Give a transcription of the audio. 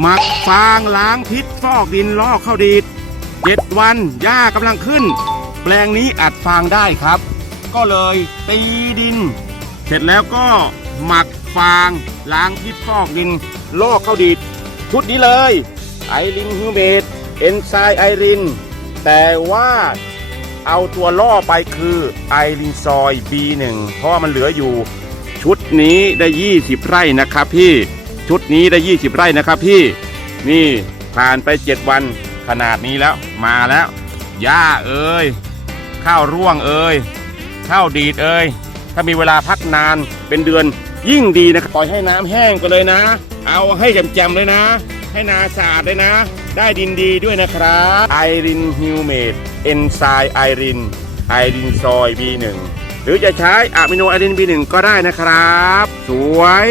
หมักฟางล้างพิษฟอกดินลอกเข้าดีดเจ็ดวันหญ้ากำลังขึ้น แปลงนี้อัดฟางได้ครับ ก็เลยตีดิน เสร็จแล้วก็หมักฟางล้างพิษฟอกดินลอกเข้าดีดชุดนี้เลยไอรินฮิวเมดเอนไซไอริน แต่ว่าเอาตัวล่อไปคือไอรินซอย B1 เพราะว่ามันเหลืออยู่ ชุดนี้ได้ 20 ไร่นะครับพี่ ชุดนี้ได้ 20 ไร่นะครับพี่นี่ผ่านไป 7 วันขนาดนี้แล้วมาแล้วหญ้าเอ่ยข้าวร่วงเอ่ยข้าวดีดเอ่ยถ้ามีเวลาพักนานเป็นเดือนยิ่งดีนะครับปล่อยให้น้ำแห้งไปเลยนะ เอาให้แจ่มๆเลยนะ ให้นาสะอาดเลยนะ ได้ดินดีด้วยนะครับไอรินฮิวเมดเอนไซม์ไอรินไอรินซอย B1 หรือจะใช้อะมิโนไอริน B1 ก็ได้นะครับ สวย